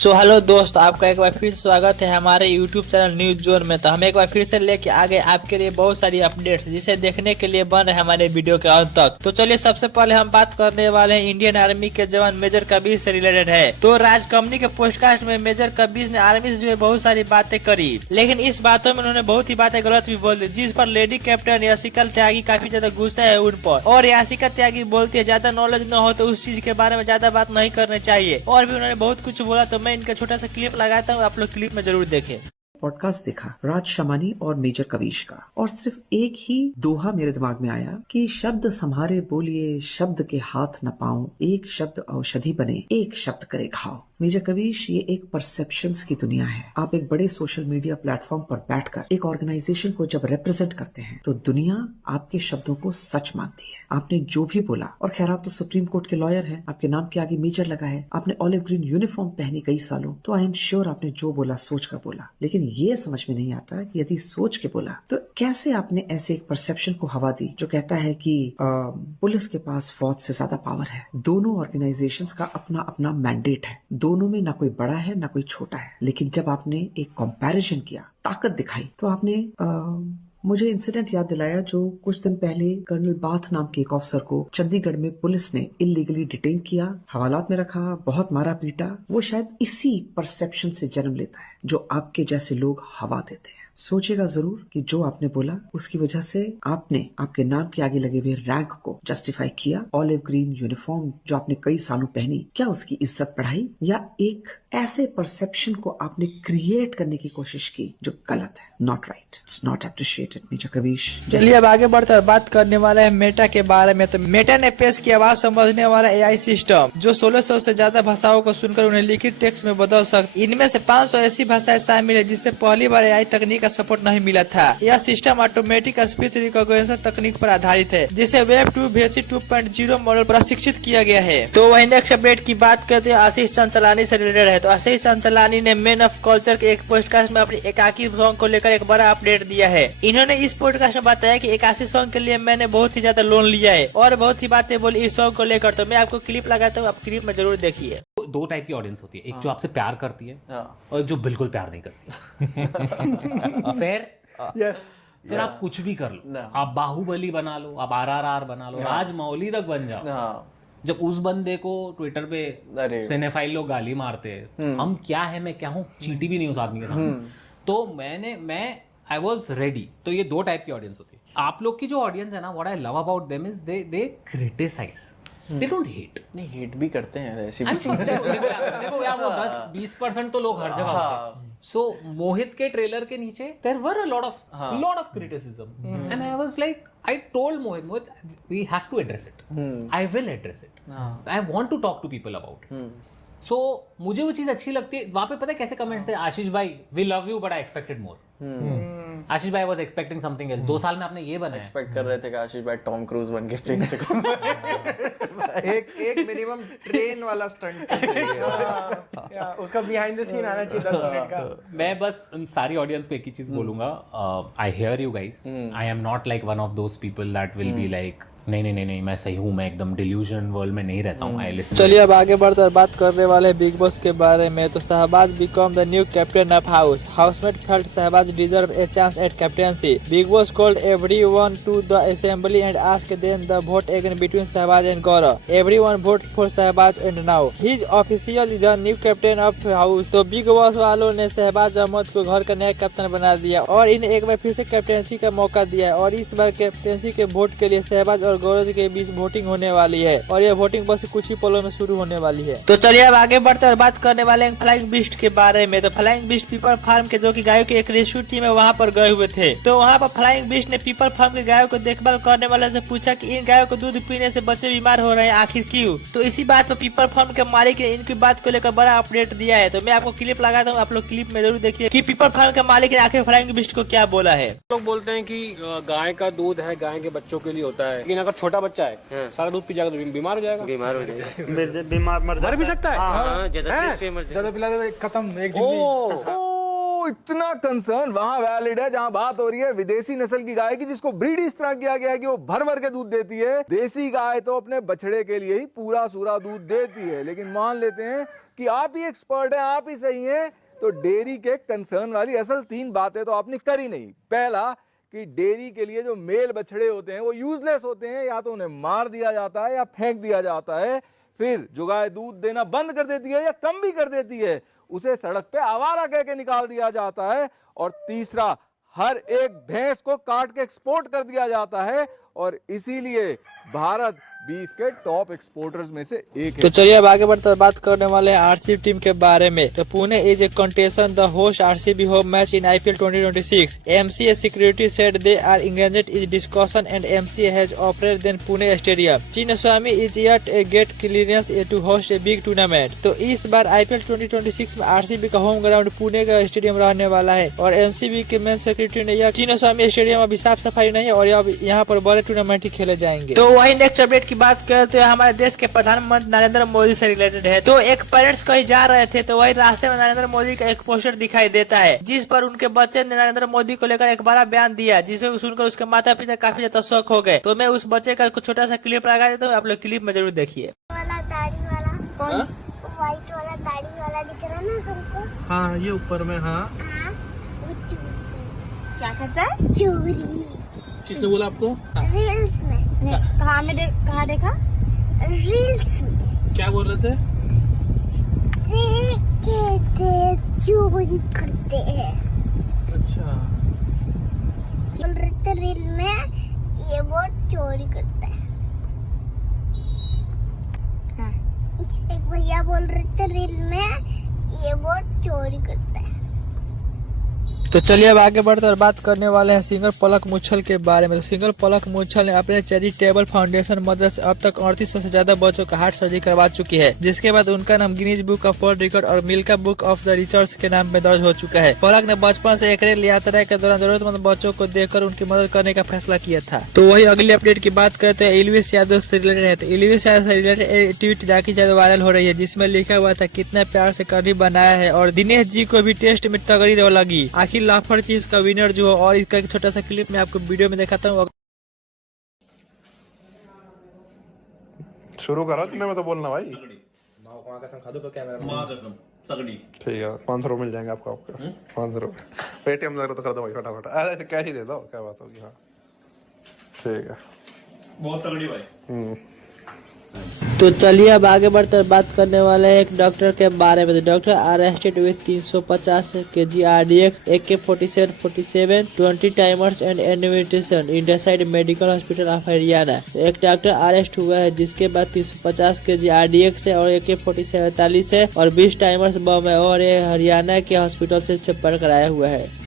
So hello दोस्त, आपका एक बार फिर स्वागत है हमारे यूट्यूब चैनल न्यूज जोन में। तो हम एक बार फिर से लेके आ गए आपके लिए बहुत सारी अपडेट्स, जिसे देखने के लिए बन रहे हमारे वीडियो के अंत तक। तो चलिए सबसे पहले हम बात करने वाले हैं इंडियन आर्मी के जवान मेजर कबीर से रिलेटेड है। तो राज कंपनी के पोस्टकास्ट में मेजर कबीर ने आर्मी से जुड़े बहुत सारी बातें करी, लेकिन इस बातों में उन्होंने बहुत ही बातें गलत भी बोल दी, जिस पर लेडी कैप्टन यासिका त्यागी काफी ज्यादा गुस्सा है उन पर। और यासिका त्यागी बोलती है ज्यादा नॉलेज न हो तो उस चीज के बारे में ज्यादा बात नहीं करनी चाहिए। और भी उन्होंने बहुत कुछ बोला, तो मैं इनका छोटा सा क्लिप लगाता हूँ, आप लोग क्लिप में जरूर देखें। पॉडकास्ट देखा राज शमानी और मेजर कबीर का, और सिर्फ एक ही दोहा मेरे दिमाग में आया कि शब्द संभारे बोलिए, शब्द के हाथ न पाऊं, एक शब्द औषधि बने, एक शब्द करे घाव। मेजर कबीर, ये एक परसेप्शंस की दुनिया है। आप एक बड़े सोशल मीडिया प्लेटफॉर्म पर बैठकर एक ऑर्गेनाइजेशन को जब रिप्रेजेंट करते हैं तो दुनिया आपके शब्दों को सच मानती है। आपने जो भी बोला, और खैर आप तो सुप्रीम कोर्ट के लॉयर हैं, आपके नाम के आगे मेजर लगा है, आपने ऑलिव ग्रीन यूनिफॉर्म पहनी कई सालों, तो आई एम श्योर आपने जो बोला सोच कर बोला। लेकिन ये समझ में नहीं आता कि यदि सोच के बोला तो कैसे आपने ऐसे एक परसेप्शन को हवा दी जो कहता है कि पुलिस के पास फौज से ज्यादा पावर है। दोनों ऑर्गेनाइजेशंस का अपना अपना मैंडेट है, दोनों में ना कोई बड़ा है ना कोई छोटा है। लेकिन जब आपने एक कंपैरिजन किया, ताकत दिखाई, तो आपने मुझे इंसिडेंट याद दिलाया जो कुछ दिन पहले कर्नल बाथ नाम के एक ऑफिसर को चंडीगढ़ में पुलिस ने इलीगली डिटेन किया, हवालात में रखा, बहुत मारा पीटा। वो शायद इसी परसेप्शन से जन्म लेता है जो आपके जैसे लोग हवा देते हैं। सोचेगा जरूर कि जो आपने बोला उसकी वजह से आपने आपके नाम के आगे लगे हुए रैंक को जस्टिफाई किया। ऑलिव ग्रीन यूनिफॉर्म जो आपने कई सालों पहनी, क्या उसकी इज्जत बढ़ाई, या एक ऐसे परसेप्शन को आपने क्रिएट करने की कोशिश की जो गलत है। Not right, it's not appreciated major Kabir. चलिए अब आगे बढ़ते और बात करने वाला है मेटा के बारे में। तो मेटा ने पेश किया आवाज समझने वाला एआई सिस्टम, जो 1600 से ज्यादा भाषाओं को सुनकर उन्हें लिखित टेक्स्ट में बदल सकती। इनमें से 500 ऐसी भाषाएं शामिल है जिससे पहली बार एआई तकनीक का सपोर्ट नहीं मिला था। यह सिस्टम ऑटोमेटिक स्पीच रिकॉग्निशन तकनीक पर आधारित है, जिसे वेब 2 VC 2.0 मॉडल प्रशिक्षित किया गया है। तो वही नेक्स्ट अपडेट की बात करते हैं आशीष चंचलानी से रिलेटेड है। तो आशीष चंचलानी ने मैन ऑफ कल्चर के एक पॉडकास्ट में अपनी एकाकी सॉन्ग को लेकर एक बड़ा अपडेट दिया है। इन्होंने इस पॉडकास्ट में बताया कि एकाकी सॉन्ग के लिए मैंने बहुत ही ज्यादा लोन लिया है और बहुत ही बातें बोली इस सॉन्ग को लेकर। तो मैं आपको क्लिप लगाता हूँ, आप क्लिप में जरूर देखिए। दो टाइप की ऑडियंस होती है, एक जो आपसे प्यार करती है और जो बिल्कुल प्यार नहीं करती। फिर आप कुछ भी कर लो, आप बाहुबली बना लो, आप RRR बना लो, राजमौली तक बन जाओ। जब उस बंदे को ट्विटर पे सिनेफाइल लोग गाली मारते हैं, हम क्या है, मैं क्या हूँ, चींटी भी नहीं उस आदमी के सामने, तो आई वॉज रेडी। तो ये दो टाइप की ऑडियंस होती है। आप लोग की जो ऑडियंस है ना, what I love about them is they criticize, they don't hate. नहीं, हेट भी करते हैं ऐसी देखो यार, वो 10-20% तो लोग हर जगह होते हैं। So मोहित के ट्रेलर के नीचे there were a lot of criticism, and I was like, I told Mohit, we have to address it. I will address it. I want to talk to people about it. So मुझे वो चीज अच्छी लगती है। वहां पे पता है कैसे कमेंट्स थे, आशीष भाई we love you but I expected more. आशीष भाई was expecting something else. 2 साल में आपने ये बनाया, एक्सपेक्ट कर रहे थे कि आशीष भाई टॉम क्रूज बन के प्लेन से एक मिनिमम ट्रेन वाला स्टंट उसका बिहाइंड द सीन आना चाहिए 10 मिनट का। मैं बस सारी ऑडियंस को एक ही चीज बोलूंगा, I hear you guys, I am not like one of those people that will be like नहीं मैं सही हूँ, मैं एकदम डिल्यूजन वर्ल्ड में नहीं रहता हूँ। I listen. चलिए अब आगे बढ़ते और बात करने वाले बिग बॉस के बारे में। तो Shahbaz become the new captain of house, housemate felt Shahbaz deserve a chance at captaincy. Bigg Boss called everyone to the assembly and asked them the vote again between Shahbaz and Gaurav. Everyone vote for Shahbaz and now he is officially the new captain of house. तो Bigg Boss वालों ने शहबाज अहमद को घर का नया captain बना दिया और इन्हें एक बार फिर से कैप्टेंसी का मौका दिया। और इस बार कैप्टेंसी के वोट के लिए शहबाज और गौरव के बीच वोटिंग होने वाली है, और ये वोटिंग बस कुछ ही पलों में शुरू होने वाली है। तो चलिए अब आगे बढ़ते और बात करने वाले हैं फ्लाइंग बीस्ट के बारे में। तो फ्लाइंग बीस्ट पीपल फार्म के, जो कि गायों की एक रेस्क्यू टीम है, वहाँ पर गए हुए थे। तो वहाँ पर फ्लाइंग बीस्ट ने पीपल फार्म के गायों को देखभाल करने वाले से पूछा कि इन गायों को दूध पीने से बच्चे बीमार हो रहे हैं, आखिर क्यों। तो इसी बात पर पीपल फार्म के मालिक ने इनकी बात को लेकर बड़ा अपडेट दिया है। तो मैं आपको क्लिप लगाता हूँ, आप लोग क्लिप में जरूर देखिए कि पीपल फार्म के मालिक ने आखिर फ्लाइंग बीस्ट को क्या बोला है। लोग बोलते हैं कि गाय का दूध है, गाय के बच्चों के लिए होता है, लेकिन अगर छोटा बच्चा है सारा दूध पी जाएगा तो बीमार हो जाएगा। बीमार मर भी सकता है। ज्यादा पिला दे खत्म एक दिन। इतना कंसर्न वहां वैलिड है जहां बात हो रही है विदेशी नस्ल की गाय की, जिसको ब्रीड इस तरह किया गया है कि वो भर भर के दूध देती है। देसी गाय तो अपने बछड़े के लिए ही पूरा सूरा दूध देती है, लेकिन मान लेते हैं कि आप ही एक्सपर्ट हैं, आप ही सही हैं, तो डेयरी के कंसर्न वाली असल 3 बातें तो आपने करी नहीं। पहला कि डेयरी के लिए जो मेल बछड़े होते हैं वो यूजलेस होते हैं, या तो उन्हें मार दिया जाता है या फेंक दिया जाता है। फिर जो गाय दूध देना बंद कर देती है या कम भी कर देती है, उसे सड़क पे आवारा कह के निकाल दिया जाता है। और तीसरा, हर एक भैंस को काट के एक्सपोर्ट कर दिया जाता है, और इसीलिए भारत बीफ के टॉप एक्सपोर्टर्स में से एक है। तो चलिए अब आगे बढ़कर बात करने वाले हैं आरसीबी टीम के बारे में। तो Pune is a contention the host RCB home match in IPL 2026। MCA security said they are engaged in discussion and MCA has offered then Pune stadium. Chinnaswamy is yet a get clearance to host a big tournament. तो इस बार IPL 2026 में RCB का home ground Pune का stadium रहने वाला है, और MCB के मेन सेक्रेटरी ने यह चिन्नस्वामी स्टेडियम अभी साफ सफाई नहीं है और अब यहाँ पर बड़े टूर्नामेंट ही खेले जाएंगे। तो वही नेक्स्ट अपडेट की बात करें तो हमारे देश के प्रधानमंत्री नरेंद्र मोदी से रिलेटेड है। तो एक पेरेंट्स कहीं जा रहे थे तो वही रास्ते में नरेंद्र मोदी का एक पोस्टर दिखाई देता है, जिस पर उनके बच्चे ने नरेंद्र मोदी को लेकर एक बड़ा बयान दिया, जिसे सुनकर उसके माता पिता काफी ज्यादा शौक हो गए। तो मैं उस बच्चे का कुछ छोटा सा क्लिप लगा देता हूँ, आप लोग क्लिप में जरूर देखिए। दाढ़ी वाला कौन? व्हाइट वाला दाढ़ी वाला दिख रहा ना तुमको? हाँ ये ऊपर में। हाँ वो चोरी क्या करता है? चोरी। किसने बोला आपको? रील्स में। कहाँ देखा? रील्स में। क्या बोल रहे थे? चोरी करते हैं। अच्छा बोल रहे थे रील में ये वो चोरी करता है। हाँ। एक भैया बोल रहे थे रील में ये वो चोरी करता है। तो चलिए अब आगे बढ़ते और बात करने वाले हैं सिंगर पलक मुच्छल के बारे में। तो सिंगर पलक मुच्छल ने अपने चैरिटेबल फाउंडेशन मदद से अब तक 3800 से ज्यादा बच्चों का हार्ट सर्जरी करवा चुकी है, जिसके बाद उनका नाम Guinness book of world record और Milka book of the records के नाम में दर्ज हो चुका है। पलक ने बचपन से एक रेल यात्रा के दौरान जरूरतमंद बच्चों को देखकर उनकी मदद करने का फैसला किया था। तो वही अगली अपडेट की बात करते हैं इलविस यादव से रिलेटेड है। तो इलविस यादव से रिलेटेड ट्वीट जाकी ज्यादा वायरल हो रही है, जिसमें लिखा हुआ था कितना प्यार से कढ़ी बनाया है, और दिनेश जी को भी टेस्ट में तगड़ी लगी। आखिर लाफर चीफ का विनर जो हो, और इसका एक छोटा सा क्लिप मैं आपको वीडियो में दिखाता हूँ। शुरू करो तुमने, मैं तो बोलना भाई। ठीक है 500 रुपये मिल जाएंगे आपको। 500 रुपये पेटीएम तो कर दो भाई फटाफट। अरे कैश ही दे दो, क्या बात होगी। हाँ ठीक है, बहुत तगड़ी भाई। तो चलिए अब आगे बढ़कर बात करने वाले हैं एक डॉक्टर के बारे में। तो doctor arrested with 350 kg RDX, AK-47, 47, 20 timers and ammunition inside medical hospital of Haryana. एक डॉक्टर अरेस्ट हुआ है, जिसके बाद 350 kg RDX है और AK-47 है और 20 टाइमर्स बम है, और ये हरियाणा के हॉस्पिटल से छप्पर कराया हुआ है।